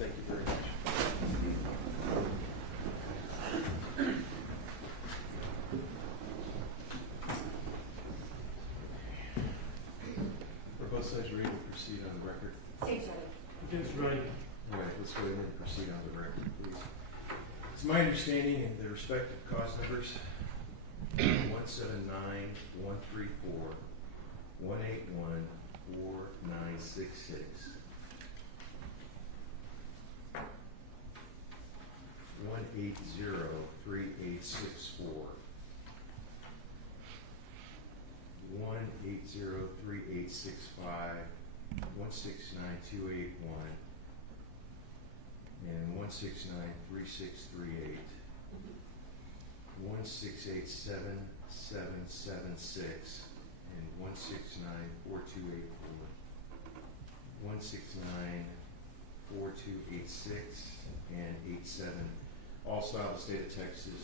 Thank you very much. For both sides ready to proceed on the record? State's ready. Against ready. All right, let's go ahead and proceed on the record, please. It's my understanding in the respective cause numbers 179-134, 181-4966, 180-3864, 180-3865, 169-281, and 169-3638, 168-7776, and 169-4284, 169-4286, and 87, all style of the state of Texas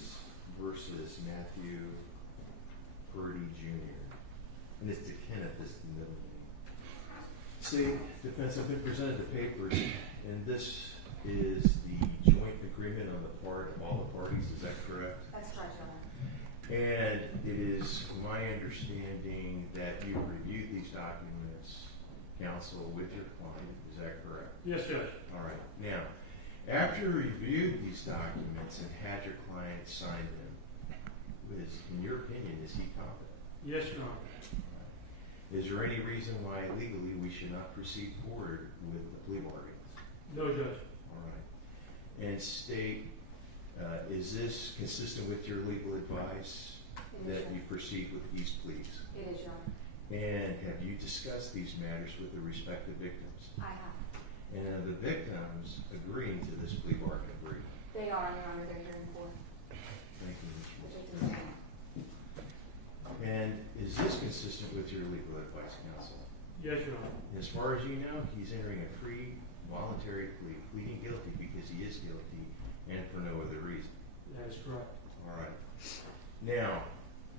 versus Matthew Purdy Jr. And it's Kenneth is the middle name. State defense have been presented the papers, and this is the joint agreement on the part of all the parties, is that correct? That's correct, Your Honor. And it is my understanding that you reviewed these documents, counsel, with your client, is that correct? Yes, Judge. All right. Now, after you reviewed these documents and had your client sign them, in your opinion, is he competent? Yes, Your Honor. Is there any reason why legally we should not proceed forward with the plea bargains? No, Judge. All right. And state, is this consistent with your legal advice that you proceed with these pleas? It is, Your Honor. And have you discussed these matters with the respective victims? I have. And are the victims agreeing to this plea bargain agreement? They are, Your Honor. They're here in court. Thank you, Mr. The Wilson. victims are. And is this consistent with your legal advice, counsel? Yes, Your Honor. As far as you know, he's entering a free, voluntary plea, pleading guilty because he is guilty and for no other reason. That is correct. All right. Now,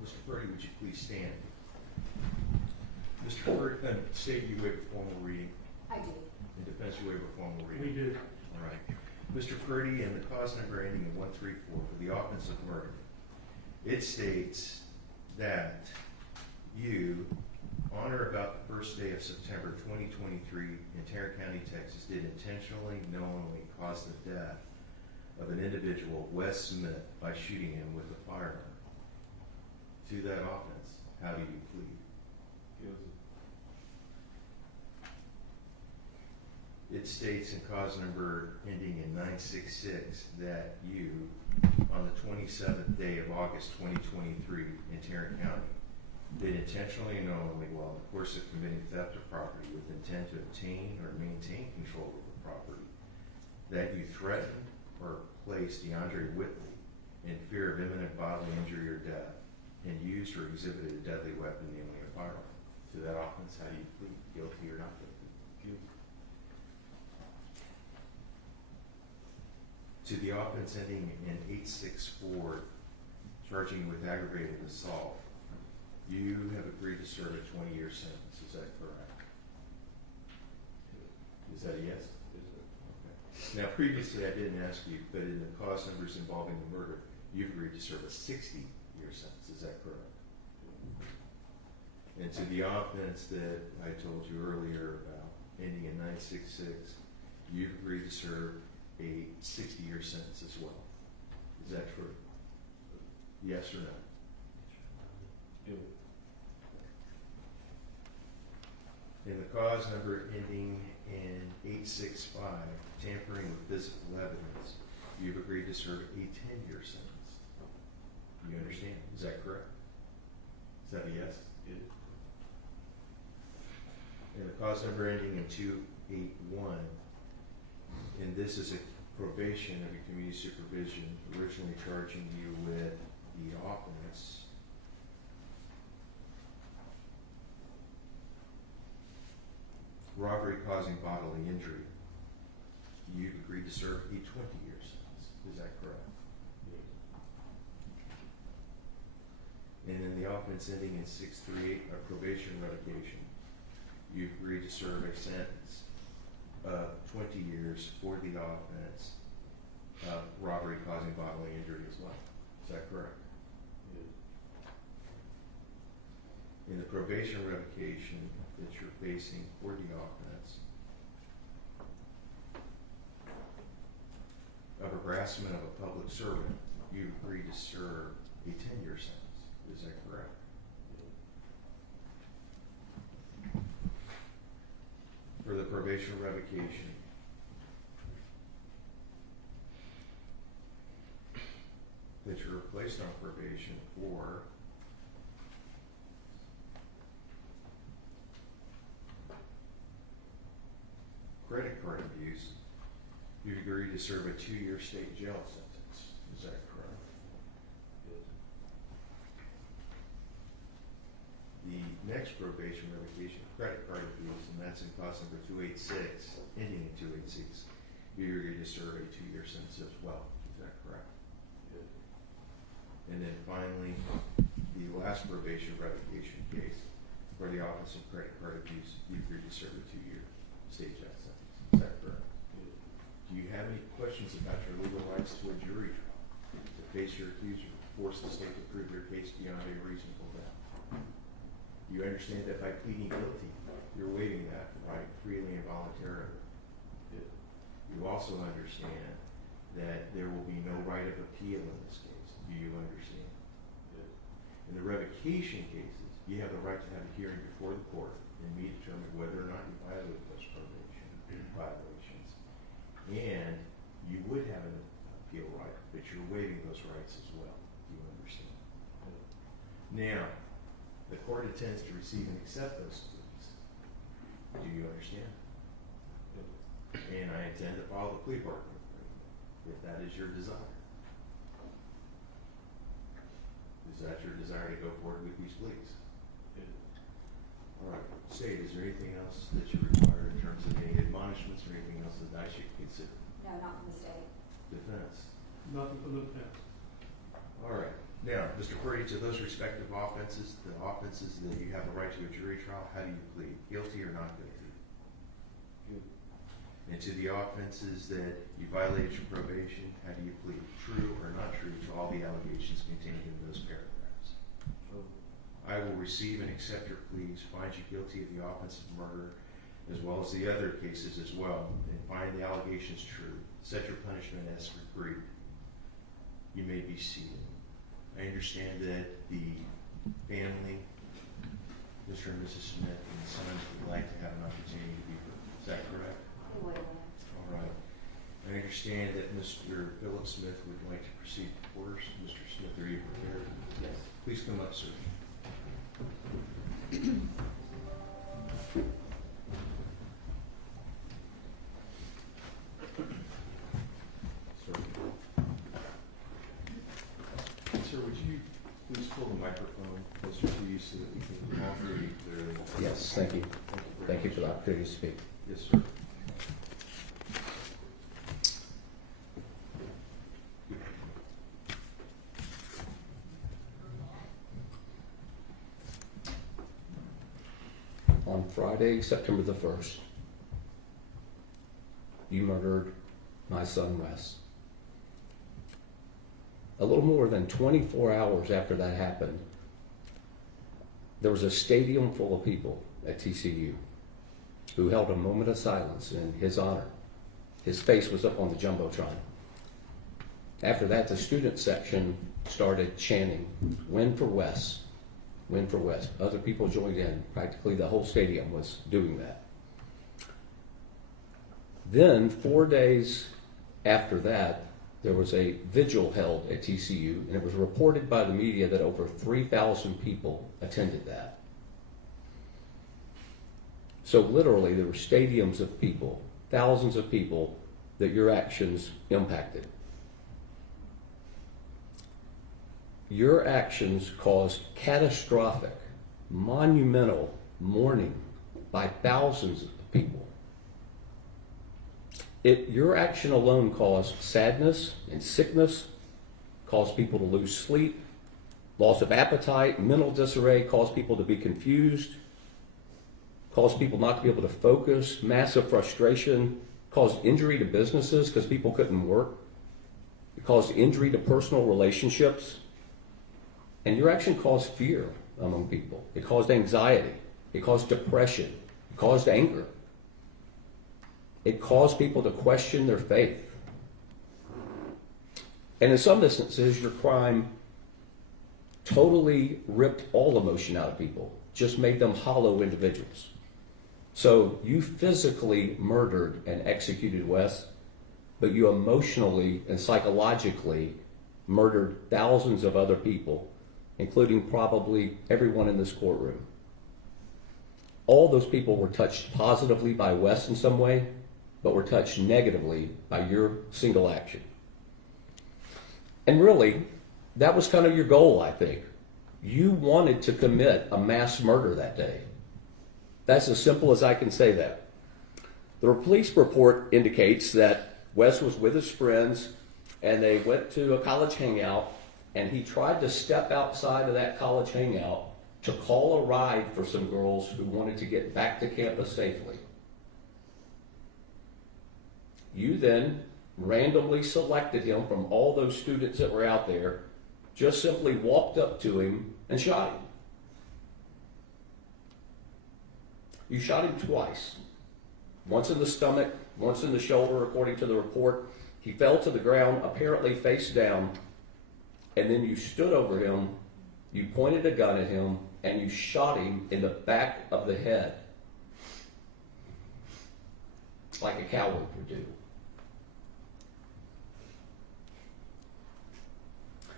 Mr. Purdy, would you please stand? Mr. Purdy, state you waive a formal reading. I do. In defense, you waive a formal We reading. do. All right. Mr. Purdy, and the cause number ending in 134 for the offense of murder, it states that you, on or about the first day of September 2023 in Tarrant County, Texas, did intentionally, knowingly cause the death of an individual, Wes Smith, by shooting him with a firearm. To that offense, how do you plead? Guilty. It states in cause number ending in 966 that you, on the 27th day of August 2023 in Tarrant County, did intentionally and knowingly, while in the course of committing theft of property with intent to obtain or maintain control of the property, that you threatened or placed DeAndre Whitley in fear of imminent bodily injury or death, and used or exhibited a deadly weapon, namely a firearm. To that offense, how do you plead? Guilty or not guilty? Guilty. To the offense ending in 864, charging you with aggravated assault, you have agreed to serve a 20-year sentence. Is that correct? Is that a yes? Yes, sir. Okay. Now, previously I didn't ask you, but in the cause numbers involving the murder, you've agreed to serve a 60-year sentence. Is that correct? And to the offense that I told you earlier about ending in 966, you've agreed to serve a 60-year sentence as well. Is that true? Yes or no? Guilty. In the cause number ending in 865, tampering with physical evidence, you've agreed to serve a 10-year sentence. You understand? Is that correct? Is that a yes? Yes. In the cause number ending in 281, and this is a probation of your community supervision, originally charging you with the offense robbery causing bodily injury. You've agreed to serve a 20-year sentence. Is that correct? Yes. And in the offense ending in 638, a probation revocation, you've agreed to serve a sentence of 20 years for the offense of robbery causing bodily injury as well. Is that correct? Yes. In the probation revocation that you're facing for the offense of harassment of a public servant, you agree to serve a 10-year sentence. Is that correct? For the probation revocation that you're placed on probation for credit card abuse, you agree to serve a 2-year state jail sentence. Is that correct? Yes. The next probation revocation, credit card abuse, and that's in clause number 286, ending in 286, you agree to serve a 2-year sentence as well. Is that correct? Yes. And then finally, the last probation revocation case for the offense of credit card abuse, you agree to serve a 2-year state jail sentence. Is that correct? Yes. Do you have any questions about your legal rights to a jury trial, to face your accuser, force the state to prove your case beyond a reasonable doubt? You understand that by pleading guilty, you're waiving that right freely and voluntarily. Yes. You also understand that there will be no right of appeal in this case. Do you understand? Yes. In the revocation cases, you have the right to have a hearing before the court and me determine whether or not you violate those probation violations. And you would have an appeal right, but you're waiving those rights as well. Do you understand? Yes. Now, the court intends to receive and accept those pleas. Do you understand? Yes. And I intend to follow the plea bargain agreement, if that is your desire. Is that your desire to go forward with these pleas? Yes. All right. State, is there anything else that you require in terms of any admonishments or anything else that I should consider? No, not from the state. Defense. Nothing from the defense. All right. Now, Mr. Purdy, to those respective offenses, the offenses that you have a right to a jury trial, how do you plead? Guilty or not guilty? Guilty. And to the offenses that you violated your probation, how do you plead? True or not true to all the allegations contained in those paragraphs? True. I will receive and accept your pleas, find you guilty of the offense of murder, as well as the other cases as well, and find the allegations true. Set your punishment as agreed. You may be seated. I understand that the family, Mr. and Mrs. Smith and the sons, would like to have an opportunity to be heard. Is that correct? He would. All right. I understand that Mr. Philip Smith would like to proceed first. Mr. Smith, are you prepared? Yes. Please come up, sir. Sir, would you please pull the microphone closer to you so that we can all hear you clearly? Yes, thank you. very Thank you much. for the opportunity to speak. Yes, sir. On Friday, September the 1st, you murdered my son, Wes. A little more than 24 hours after that happened, there was a stadium full of people at TCU who held a moment of silence in his honor. His face was up on the Jumbotron. After that, the student section started chanting, "Win for Wes, win for Wes." Other people joined in. Practically the whole stadium was doing that. Then, 4 days after that, there was a vigil held at TCU, and it was reported by the media that over 3,000 people attended that. So literally, there were stadiums of people, thousands of people, that your actions impacted. Your actions caused catastrophic, monumental mourning by thousands of people. Your action alone caused sadness and sickness, caused people to lose sleep, loss of appetite, mental disarray, caused people to be confused, caused people not to be able to focus, massive frustration, caused injury to businesses because people couldn't work. It caused injury to personal relationships. And your action caused fear among people. It caused anxiety. It caused depression. It caused anger. It caused people to question their faith. And in some instances, your crime totally ripped all emotion out of people, just made them hollow individuals. So you physically murdered and executed Wes, but you emotionally and psychologically murdered thousands of other people, including probably everyone in this courtroom. All those people were touched positively by Wes in some way, but were touched negatively by your single action. And really, that was kind of your goal, I think. You wanted to commit a mass murder that day. That's as simple as I can say that. The police report indicates that Wes was with his friends and they went to a college hangout, and he tried to step outside of that college hangout to call a ride for some girls who wanted to get back to campus safely. You then randomly selected him from all those students that were out there, just simply walked up to him and shot him. You shot him twice. Once in the stomach, once in the shoulder, according to the report. He fell to the ground, apparently face down, and then you stood over him, you pointed a gun at him, and you shot him in the back of the head, like a coward would do.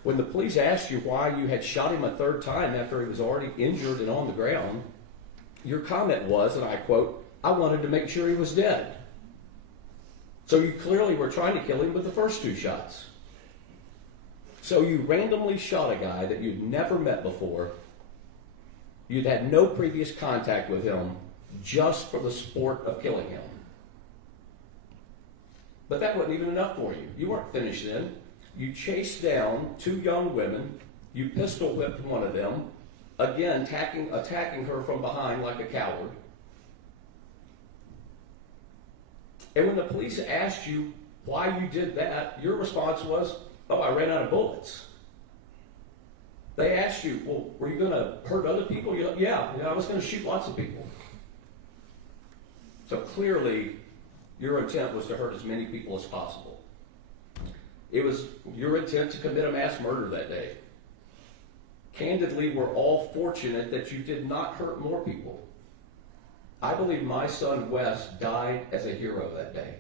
When the police asked you why you had shot him a third time after he was already injured and on the ground, your comment was, and I quote, "I wanted to make sure he was dead." So you clearly were trying to kill him with the first two shots. So you randomly shot a guy that you'd never met before. You'd had no previous contact with him, just for the sport of killing him. But that wasn't even enough for you. You weren't finished then. You chased down two young women. You pistol whipped one of them, again attacking her from behind like a coward. And when the police asked you why you did that, your response was, "Oh, I ran out of bullets." They asked you, "Well, were you going to hurt other people?" You're like, yeah, I was going to shoot lots of people. So clearly, your intent was to hurt as many people as possible. It was your intent to commit a mass murder that day. Candidly, we're all fortunate that you did not hurt more people. I believe my son Wes died as a hero that day.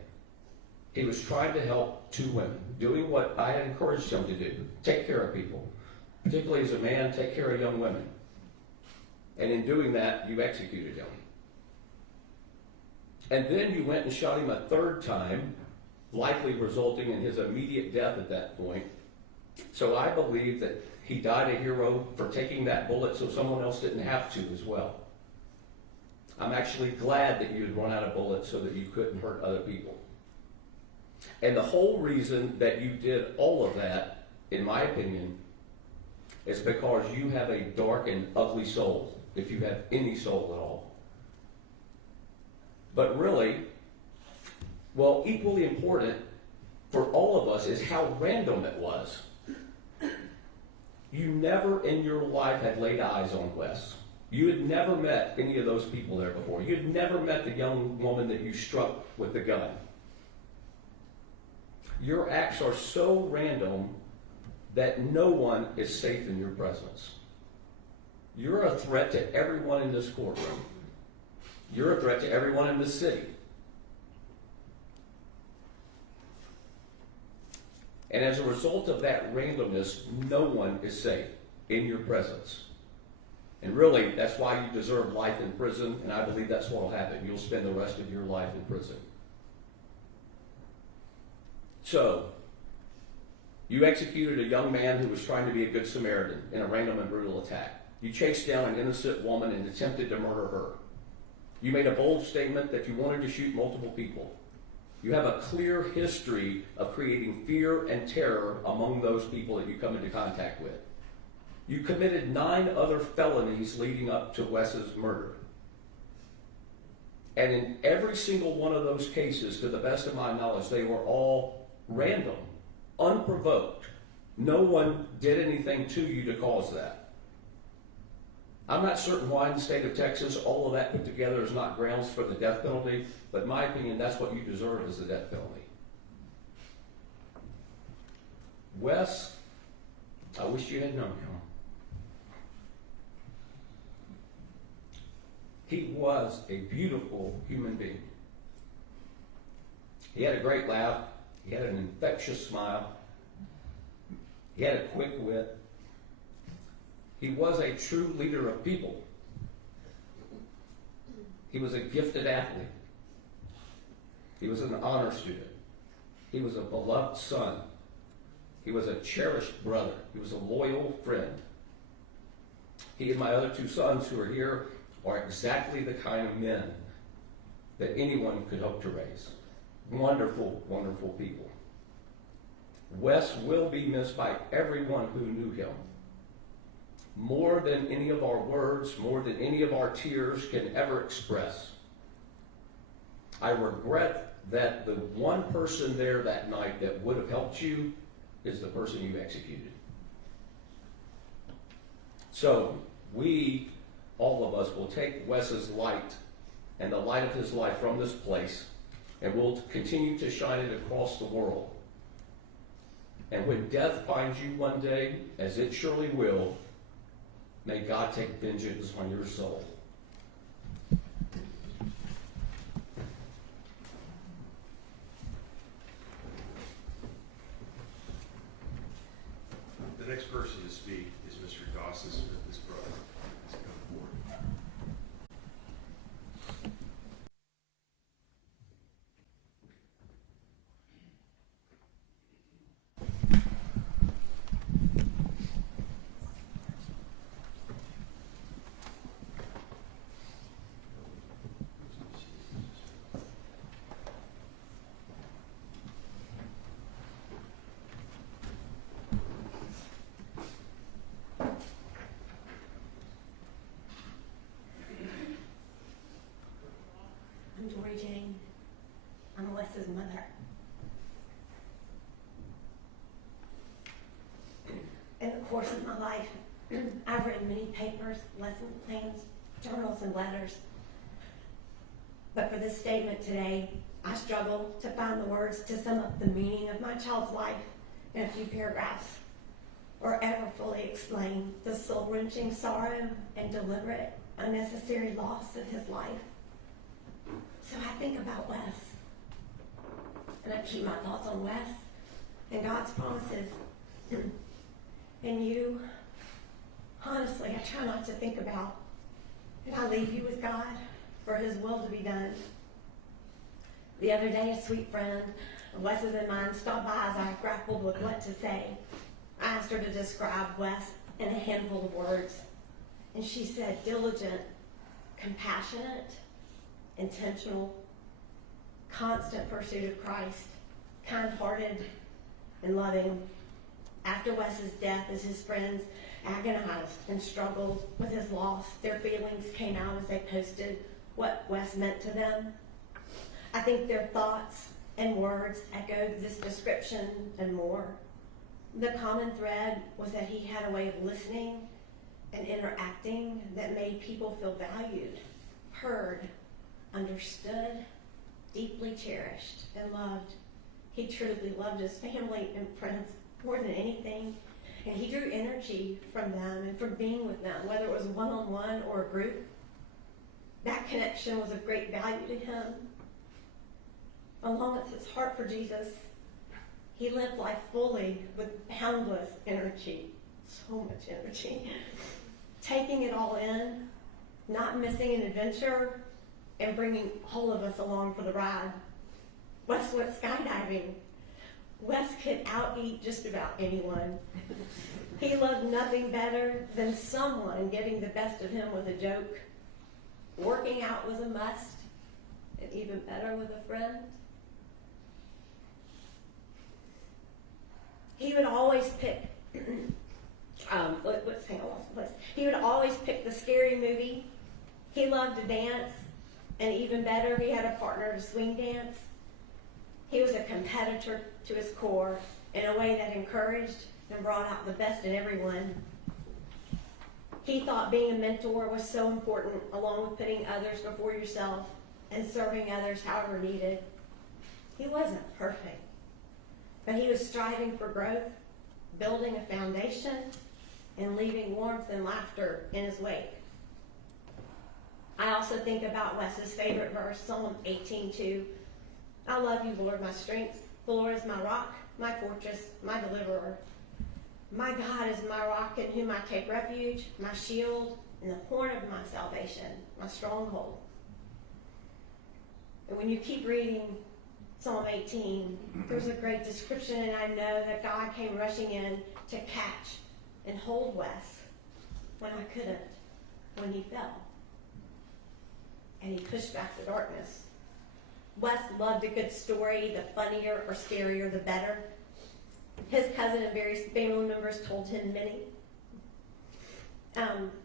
He was trying to help two women, doing what I had encouraged him to do, take care of people. Particularly as a man, take care of young women. And in doing that, you executed him. And then you went and shot him a third time, likely resulting in his immediate death at that point. So I believe that he died a hero for taking that bullet so someone else didn't have to as well. I'm actually glad that you had run out of bullets so that you couldn't hurt other people. And the whole reason that you did all of that, in my opinion, is because you have a dark and ugly soul, if you have any soul at all. But really, well, equally important for all of us is how random it was. You never in your life had laid eyes on Wes. You had never met any of those people there before. You had never met the young woman that you struck with the gun. Your acts are so random that no one is safe in your presence. You're a threat to everyone in this courtroom. You're a threat to everyone in this city. And as a result of that randomness, no one is safe in your presence. And really, that's why you deserve life in prison, and I believe that's what will happen. You'll spend the rest of your life in prison. So, you executed a young man who was trying to be a good Samaritan in a random and brutal attack. You chased down an innocent woman and attempted to murder her. You made a bold statement that you wanted to shoot multiple people. You have a clear history of creating fear and terror among those people that you come into contact with. You committed 9 other felonies leading up to Wes's murder. And in every single one of those cases, to the best of my knowledge, they were all random, unprovoked. No one did anything to you to cause that. I'm not certain why in the state of Texas all of that put together is not grounds for the death penalty, but in my opinion, that's what you deserve is the death penalty. Wes, I wish you had known him. He was a beautiful human being. He had a great laugh. He had an infectious smile. He had a quick wit. He was a true leader of people. He was a gifted athlete. He was an honor student. He was a beloved son. He was a cherished brother. He was a loyal friend. He and my other two sons who are here are exactly the kind of men that anyone could hope to raise. Wonderful, wonderful people. Wes will be missed by everyone who knew him. More than any of our words, more than any of our tears can ever express. I regret that the one person there that night that would have helped you is the person you executed. So we, all of us, will take Wes's light and the light of his life from this place, and we'll continue to shine it across the world. And when death finds you one day, as it surely will, may God take vengeance on your soul. The next person to speak is Mr. Dawson Smith, his brother. Please come forward. Jane. I'm Wes's mother. In the course of my life, I've written many papers, lesson plans, journals, and letters. But for this statement today, I struggle to find the words to sum up the meaning of my child's life in a few paragraphs, or ever fully explain the soul-wrenching sorrow and deliberate, unnecessary loss of his life. So I think about Wes, and I keep my thoughts on Wes and God's promises. And you, honestly, I try not to think about, and I leave you with God for his will to be done. The other day, a sweet friend of Wes's and mine stopped by as I grappled with what to say. I asked her to describe Wes in a handful of words, and she said diligent, compassionate, intentional, constant pursuit of Christ, kind-hearted, and loving. After Wes's death, as his friends agonized and struggled with his loss, their feelings came out as they posted what Wes meant to them. I think their thoughts and words echoed this description and more. The common thread was that he had a way of listening and interacting that made people feel valued, heard, understood, deeply cherished, and loved. He truly loved his family and friends more than anything, and he drew energy from them and from being with them, whether it was one-on-one or a group. That connection was of great value to him. Along with his heart for Jesus, he lived life fully with boundless energy, so much energy, taking it all in, not missing an adventure, and bringing all of us along for the ride. Wes went skydiving. Wes could out-eat just about anyone. He loved nothing better than someone getting the best of him with a joke. Working out was a must, and even better with a friend. He would always pick, He would always pick the scary movie. He loved to dance, And even better, he had a partner to swing dance. He was a competitor to his core in a way that encouraged and brought out the best in everyone. He thought being a mentor was so important, along with putting others before yourself and serving others however needed. He wasn't perfect, but he was striving for growth, building a foundation, and leaving warmth and laughter in his wake. I also think about Wes's favorite verse, Psalm 18:2. I love you, Lord, my strength. The Lord is my rock, my fortress, my deliverer. My God is my rock in whom I take refuge, my shield, and the horn of my salvation, my stronghold. And when you keep reading Psalm 18, there's a great description, and I know that God came rushing in to catch and hold Wes when I couldn't, when he fell. And he pushed back the darkness. Wes loved a good story. The funnier or scarier, the better. His cousin and various family members told him many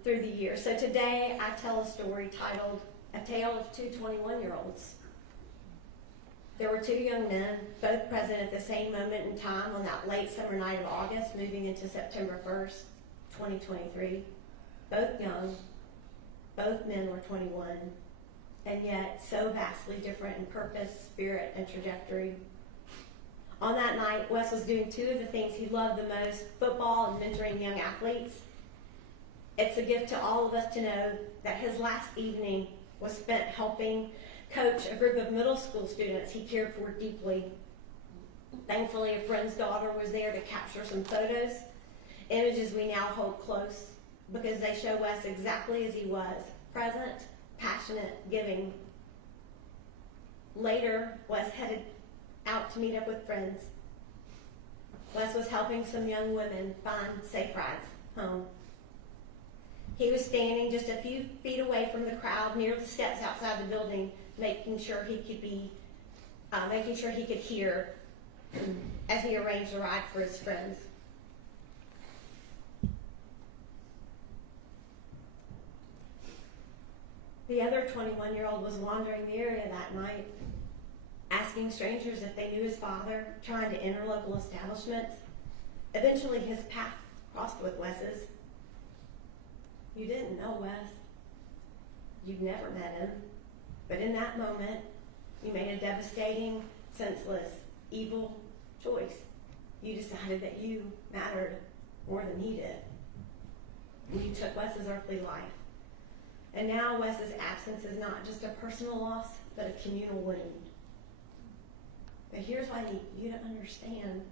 through the years. So today I tell a story titled A Tale of Two 21-Year-Olds. There were two young men, both present at the same moment in time on that late summer night of August, moving into September 1st, 2023. Both young, both men were 21, and yet so vastly different in purpose, spirit, and trajectory. On that night, Wes was doing two of the things he loved the most, football and mentoring young athletes. It's a gift to all of us to know that his last evening was spent helping coach a group of middle school students he cared for deeply. Thankfully, a friend's daughter was there to capture some photos, images we now hold close because they show Wes exactly as he was, present, passionate, giving. Later, Wes headed out to meet up with friends. Wes was helping some young women find safe rides home. He was standing just a few feet away from the crowd near the steps outside the building, making sure he could hear as he arranged a ride for his friends. The other 21-year-old was wandering the area that night, asking strangers if they knew his father, trying to enter local establishments. Eventually, his path crossed with Wes's. You didn't know Wes. You'd never met him. But in that moment, you made a devastating, senseless, evil choice. You decided that you mattered more than he did. And you took Wes's earthly life. And now Wes's absence is not just a personal loss, but a communal wound. But here's what I need you to understand.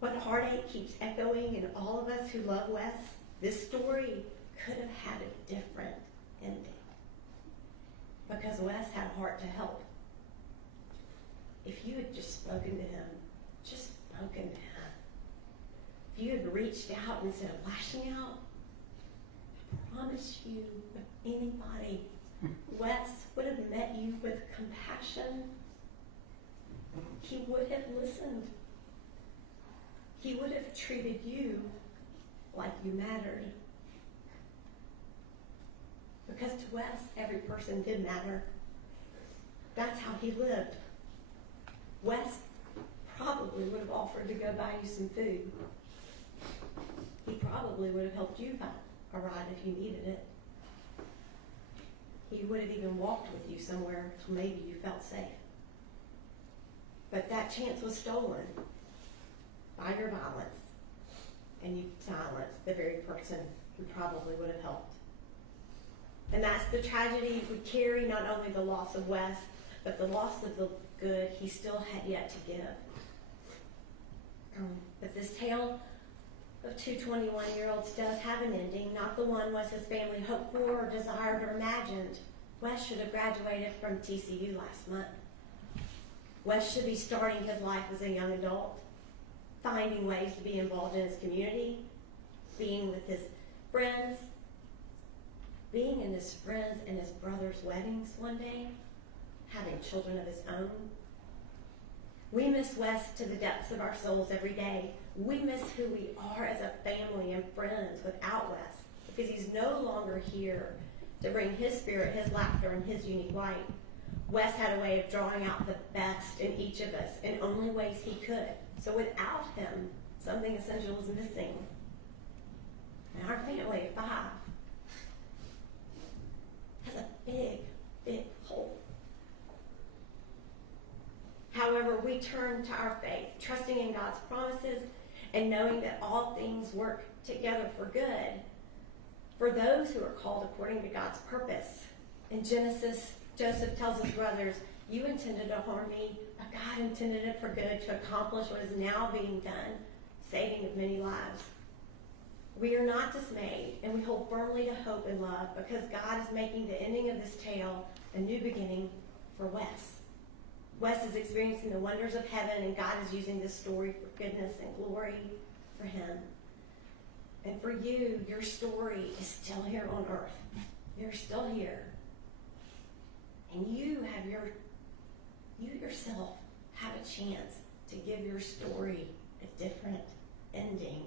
What heartache keeps echoing in all of us who love Wes, this story could have had a different ending. Because Wes had a heart to help. If you had just spoken to him, if you had reached out instead of lashing out, I promise you, with anybody, Wes would have met you with compassion. He would have listened. He would have treated you like you mattered. Because to Wes, every person did matter. That's how he lived. Wes probably would have offered to go buy you some food. He probably would have helped you find a ride if you needed it. He would have even walked with you somewhere till maybe you felt safe. But that chance was stolen by your violence, and you silenced the very person who probably would have helped. And that's the tragedy we carry, not only the loss of Wes, but the loss of the good he still had yet to give. But this tale of two 21-year-olds does have an ending, not the one Wes's family hoped for or desired or imagined. Wes should have graduated from TCU last month. Wes should be starting his life as a young adult, finding ways to be involved in his community, being with his friends, being in his friends and his brother's weddings one day, having children of his own. We miss Wes to the depths of our souls every day. We miss who we are as a family and friends without Wes, because he's no longer here to bring his spirit, his laughter, and his unique light. Wes had a way of drawing out the best in each of us in only ways he could. So without him, something essential was missing. And our family of 5 has a big, big hole. However, we turn to our faith, trusting in God's promises and knowing that all things work together for good for those who are called according to God's purpose. In Genesis, Joseph tells his brothers, "You intended to harm me, but God intended it for good to accomplish what is now being done, saving of many lives." We are not dismayed, and we hold firmly to hope and love because God is making the ending of this tale a new beginning for Wes. Wes is experiencing the wonders of heaven, and God is using this story for goodness and glory for him. And for you, your story is still here on earth. You're still here. And you yourself have a chance to give your story a different ending.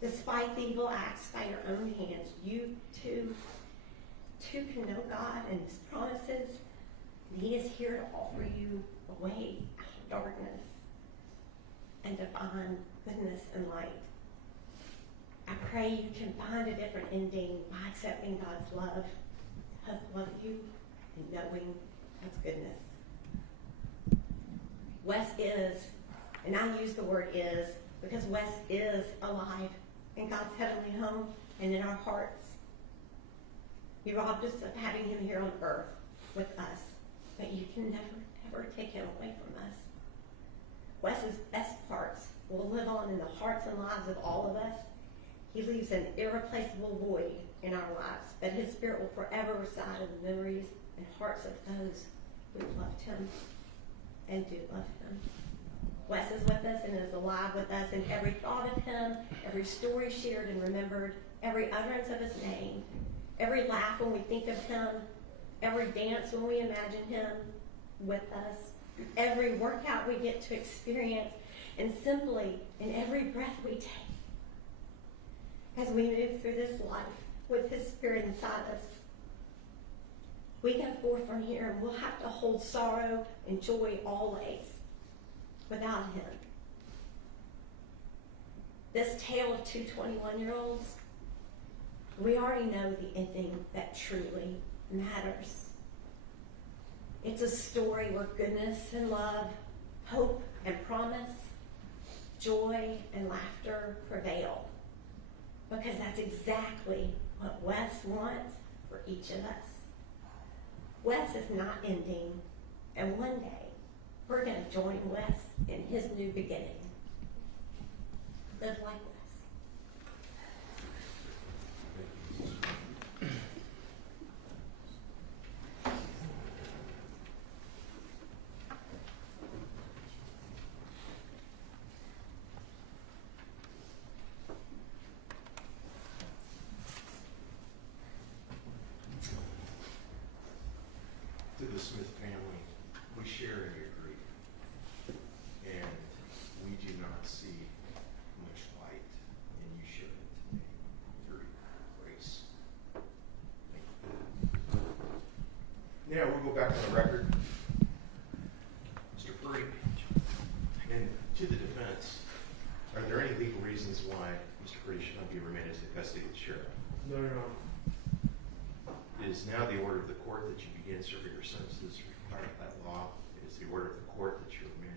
Despite the evil acts by your own hands, you too can know God and his promises. And he is here to offer you a way out of darkness and to find goodness and light. I pray you can find a different ending by accepting God's love, God's love you, and knowing God's goodness. Wes is, and I use the word is, because Wes is alive in God's heavenly home and in our hearts. He robbed us of having him here on earth with us, but you can never, ever take him away from us. Wes's best parts will live on in the hearts and lives of all of us. He leaves an irreplaceable void in our lives, but his spirit will forever reside in the memories and hearts of those who loved him and do love him. Wes is with us and is alive with us in every thought of him, every story shared and remembered, every utterance of his name, every laugh when we think of him, every dance when we imagine him with us, every workout we get to experience, and simply in every breath we take as we move through this life with his spirit inside us. We go forth from here and we'll have to hold sorrow and joy always without him. This tale of two 21-year-olds, we already know the ending that truly matters. It's a story where goodness and love, hope and promise, joy and laughter prevail. Because that's exactly what Wes wants for each of us. Wes is not ending, and one day we're going to join Wes in his new beginning. Live like Wes. To the Smith family, we share in your grief, and we do not see much light, and you showed it today through your grace. Thank you. Now we'll go back on the record. Mr. Plea, and to the defense, are there any legal reasons why Mr. Plea should not be remanded to the custody of the sheriff? No, Your Honor. It is now the order of the court that you begin serving your sentences required by law. It is the order of the court that you are remanded